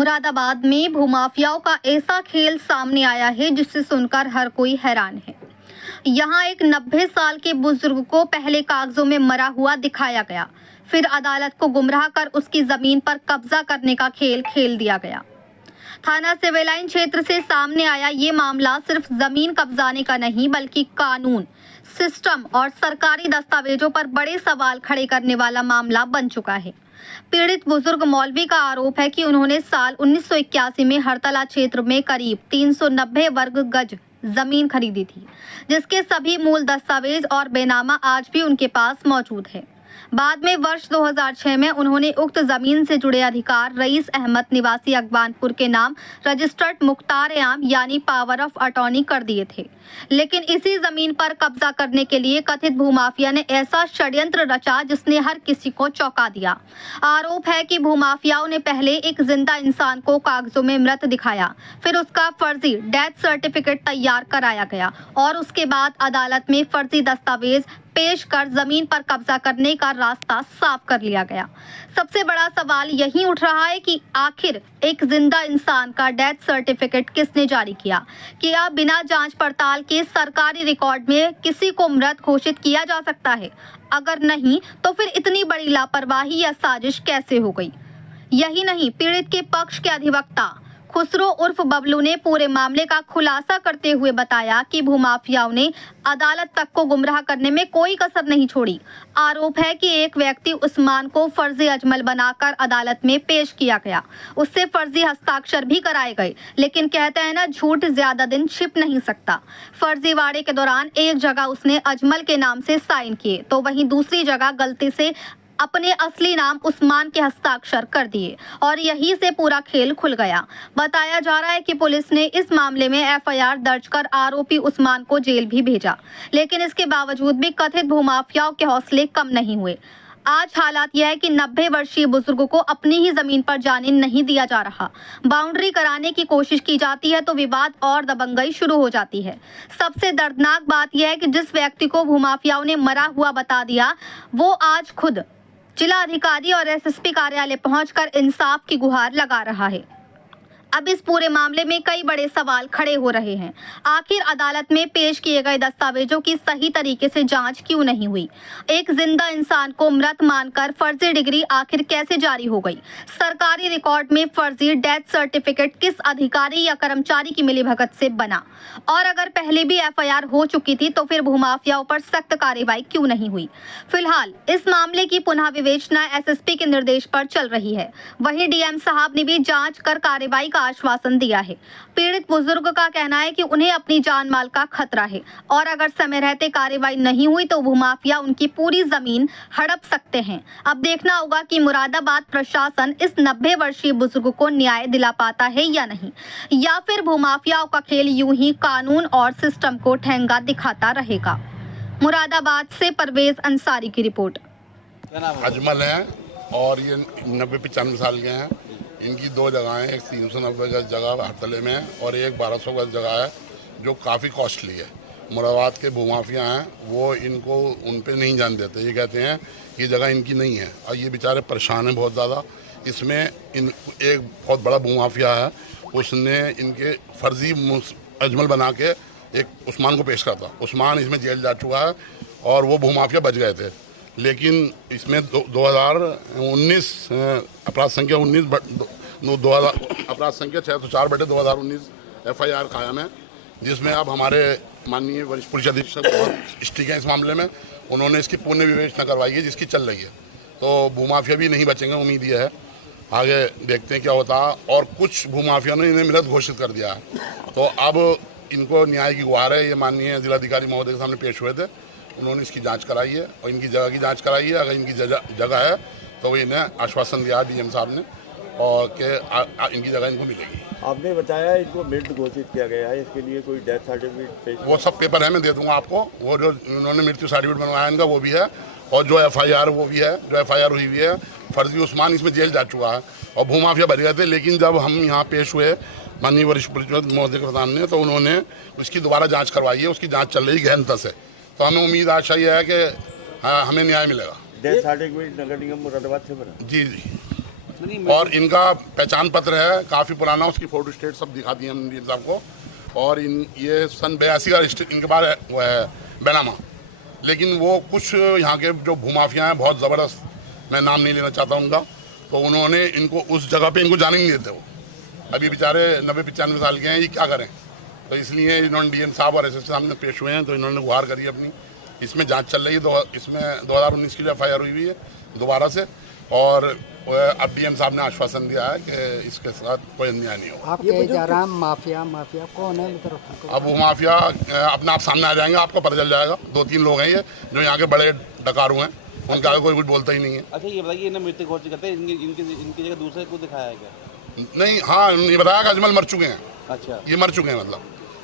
मुरादाबाद में भूमाफियाओं का ऐसा खेल सामने आया है जिससे सुनकर हर कोई हैरान है। यहाँ एक 90 साल के बुजुर्ग को पहले कागजों में मरा हुआ दिखाया गया, फिर अदालत को गुमराह कर उसकी जमीन पर कब्जा करने का खेल खेल दिया गया। थाना सिविल लाइन क्षेत्र से सामने आया ये मामला सिर्फ जमीन कब्जाने का नहीं बल्कि कानून, सिस्टम और सरकारी दस्तावेजों पर बड़े सवाल खड़े करने वाला मामला बन चुका है। पीड़ित बुजुर्ग मौलवी का आरोप है कि उन्होंने साल 1981 में हरतला क्षेत्र में करीब 390 वर्ग गज जमीन खरीदी थी, जिसके सभी मूल दस्तावेज और बेनामा आज भी उनके पास मौजूद है। बाद में वर्ष 2006 में उन्होंने उक्त जमीन से जुड़े अधिकार रईस अहमद निवासी अकबानपुर के नाम रजिस्टर्ड मुख्तार-ए-आम यानी पावर ऑफ अटॉर्नी कर दिए थे। लेकिन इसी जमीन पर कब्जा करने के लिए कथित भूमाफिया ने ऐसा षड्यंत्र रचा जिसने हर किसी को चौंका दिया। आरोप है कि भूमाफियाओं ने पहले एक जिंदा इंसान को कागजों में मृत दिखाया, फिर उसका फर्जी डेथ सर्टिफिकेट तैयार कराया गया और उसके बाद अदालत में फर्जी दस्तावेज पेश कर जमीन पर कब्जा करने का रास्ता साफ कर लिया गया। सबसे बड़ा सवाल यही उठ रहा है कि आखिर एक जिंदा इंसान का डेथ सर्टिफिकेट किसने जारी किया? क्या बिना जांच पड़ताल के सरकारी रिकॉर्ड में किसी को मृत घोषित किया जा सकता है? अगर नहीं तो फिर इतनी बड़ी लापरवाही या साजिश कैसे हो गई? यही नहीं, पीड़ित के पक्ष के अधिवक्ता खुसरो उर्फ बबलू ने पूरे मामले का खुलासा करते हुए बताया कि भूमाफियाओं ने अदालत तक को गुमराह करने में कोई कसर नहीं छोड़ी। आरोप है कि एक व्यक्ति उस्मान को फर्जी अजमल बनाकर अदालत में पेश किया गया, उससे फर्जी हस्ताक्षर भी कराए गए, लेकिन कहते हैं ना, झूठ ज्यादा दिन छिप नहीं सकता। फर्जीवाड़े के दौरान एक जगह उसने अजमल के नाम से साइन किए तो वहीं दूसरी जगह गलती से अपने असली नाम उस्मान के हस्ताक्षर कर दिए और यहीं से पूरा खेल खुल गया। बताया जा रहा है कि पुलिस ने इस मामले में एफआईआर दर्ज कर आरोपी उस्मान को जेल भी भेजा, लेकिन इसके बावजूद भी कथित भूमाफियाओं के हौसले कम नहीं हुए। आज हालात यह है कि 90 वर्षीय बुजुर्ग को अपनी ही जमीन पर जाने नहीं दिया जा रहा। बाउंड्री कराने की कोशिश की जाती है तो विवाद और दबंगई शुरू हो जाती है। सबसे दर्दनाक बात यह है कि जिस व्यक्ति को भूमाफियाओं ने मरा हुआ बता दिया, वो आज खुद जिला अधिकारी और एसएसपी कार्यालय पहुंचकर इंसाफ की गुहार लगा रहा है। अब इस पूरे मामले में कई बड़े सवाल खड़े हो रहे हैं। आखिर अदालत में पेश किए गए दस्तावेजों की सही तरीके से जांच क्यों नहीं हुई? एक जिंदा इंसान को मृत मानकर फर्जी डिग्री आखिर कैसे जारी हो गई? सरकारी रिकॉर्ड में फर्जी डेथ सर्टिफिकेट किस अधिकारी या कर्मचारी की मिलीभगत से बना? और अगर पहले भी एफआईआर हो चुकी थी तो फिर भूमाफियाओं पर सख्त कार्रवाई क्यों नहीं हुई? फिलहाल इस मामले की पुनः विवेचना एसएसपी के निर्देश पर चल रही है। वहीं डीएम साहब ने भी जांच कर कार्रवाई आश्वासन दिया है। पीड़ित बुजुर्ग का कहना है कि उन्हें अपनी जान माल का खतरा है और अगर समय रहते कार्रवाई नहीं हुई तो भूमाफिया उनकी पूरी जमीन हड़प सकते हैं। अब देखना होगा कि मुरादाबाद प्रशासन इस 90 वर्षीय बुजुर्ग को न्याय दिला पाता है या नहीं, या फिर भूमाफियाओं का खेल यूं ही कानून और सिस्टम को ठेंगा दिखाता रहेगा। मुरादाबाद से परवेज अंसारी की रिपोर्ट। अजमल है और ये 90-95 साल के हैं। इनकी दो जगह हैं, एक 390 गज जगह हरतले में है और एक 1200 गज जगह है जो काफ़ी कॉस्टली है। मुरादाबाद के भूमाफिया हैं, वो इनको उन पे नहीं जान देते। ये कहते हैं ये जगह इनकी नहीं है और ये बेचारे परेशान हैं बहुत ज़्यादा। इसमें एक बहुत बड़ा भूमाफिया है, उसने इनके फर्जी अजमल बना के एक उस्मान को पेश करा था। उस्मान इसमें जेल जा चुका है और वो भूमाफिया बच गए थे। लेकिन इसमें 2019 अपराध संख्या 604/2019 एफआईआर कायम है, जिसमें अब हमारे माननीय वरिष्ठ पुलिस अधीक्षक बहुत स्ट्रिक्ट हैं इस मामले में। उन्होंने इसकी पुण्य विवेचना करवाई है जिसकी चल रही है, तो भूमाफिया भी नहीं बचेंगे, उम्मीद ये है। आगे देखते हैं क्या होता है। और कुछ भूमाफिया ने इन्हें मृत घोषित कर दिया है, तो अब इनको न्याय की गुहार है। ये माननीय जिलाधिकारी महोदय के सामने पेश हुए थे, उन्होंने इसकी जांच कराई है और इनकी जगह की जांच कराई है। अगर इनकी जगह है तो इन्हें आश्वासन दिया डीएम साहब ने और कि इनकी जगह इनको मिलेगी। आपने बताया इनको मृत घोषित किया गया है, इसके लिए कोई डेथ सर्टिफिकेट? वो सब पेपर है, मैं दे दूंगा आपको। वो जो उन्होंने मृत्यु सर्टिफिकेट बनवाया इनका वो भी है और जो एफआईआर वो भी है, जो एफआईआर हुई हुई है। फर्जी उस्मान इसमें जेल जा चुका है और भूमाफिया बच गए थे। लेकिन जब हम यहाँ पेश हुए माननीय वरिष्ठ पुलिस महोदय के सामने तो उन्होंने उसकी दोबारा जाँच करवाई है। उसकी जाँच चल रही गहनता से, तो हमें उम्मीद आशा यह है कि हमें न्याय मिलेगा। डेथ सर्टिफिकेट नगर निगम मुरादाबाद से बना? जी। और इनका पहचान पत्र है काफ़ी पुराना, उसकी फोटो स्टेट सब दिखा दी हमने डीएम साहब को। और ये सन 82 का इनके पास वो है बैनामा। लेकिन वो कुछ यहाँ के जो भूमाफिया हैं बहुत ज़बरदस्त, मैं नाम नहीं लेना चाहता उनका, तो उन्होंने इनको उस जगह पे इनको जाने नहीं देते। वो अभी बेचारे 90-95 साल के हैं, ये क्या करें। तो इसलिए इन्होंने डीएम साहब और एसएसपी सामने पेश हुए हैं, तो इन्होंने गुहार करी अपनी। इसमें जांच चल रही है, इसमें 2019 की FIR हुई है दोबारा से। और अब डीएम साहब ने आश्वासन दिया है कि इसके साथ कोई अन्याय नहीं होगा। आप कहे जा रहा माफिया कौन है मतलब? अब वो माफिया अपने आप सामने आ जाएंगे, आपको पता चल जाएगा। 2-3 लोग हैं ये जो यहाँ के बड़े डकारू हैं, उनके आगे कोई कुछ बोलता ही नहीं है। अच्छा ये बताइए, इन्हें मृत्यु घोषित करते हैं, इनकी जगह दूसरे को दिखाया है क्या? नहीं, हाँ, ये बताया कि अजमल मर चुके हैं। अच्छा, ये मर चुके हैं मतलब।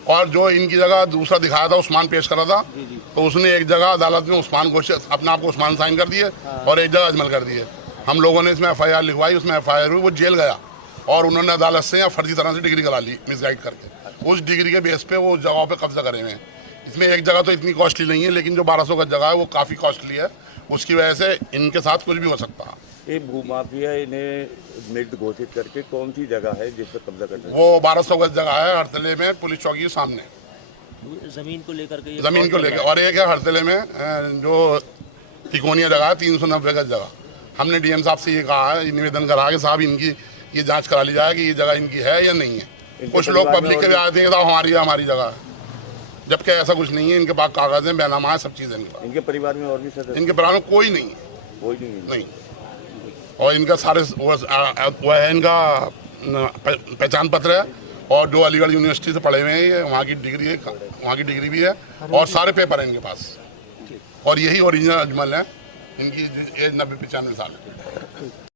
और जो इनकी जगह दूसरा दिखाया था, उस्मान पेश करा था, तो उसने एक जगह अदालत में उस्मान घोषित अपने आप को उस्मान साइन कर दिए और एक जगह अजमल कर दिए। हम लोगों ने इसमें FIR लिखवाई, उसमें FIR हुई, वो जेल गया और उन्होंने अदालत से या फर्जी तरह से डिग्री करा ली मिसगाइड करके। उस डिग्री के बेस पे वो जगहों पे कब्जा करे हुए हैं। इसमें एक जगह तो इतनी कॉस्टली नहीं है, लेकिन जो 1200 का जगह है वो काफ़ी कॉस्टली है। उसकी वजह से इनके साथ कुछ भी हो सकता है। ये भूमाफिया इन्हें मृत घोषित करके कौन सी जगह है जिस पर कब्जा करना है? वो 1200 गज जगह है हड़तले में, पुलिस चौकी के सामने, जमीन को लेकर के जमीन को लेकर। और एक है हड़तले में जो तिकोनिया जगह है, 390 गज जगह। हमने डीएम साहब से ये कहा है, निवेदन करा कि साहब इनकी ये जांच करा ली जाए कि ये जगह इनकी है या नहीं है। कुछ लोग पब्लिक के आते हैं साहब हमारी जगह है, जबकि ऐसा कुछ नहीं है। इनके पास कागज है, बैनामा है, सब चीज़ है इनके पास। इनके परिवार में और भी सदस्य? इनके परिवार में कोई नहीं है, कोई नहीं। और इनका सारे वो है, इनका पहचान पत्र है। और जो अलीगढ़ यूनिवर्सिटी से पढ़े हुए हैं, ये वहाँ की डिग्री है, वहाँ की डिग्री भी है और सारे पेपर हैं इनके पास। और यही ओरिजिनल अजमल है, इनकी एज 90-95 साल है।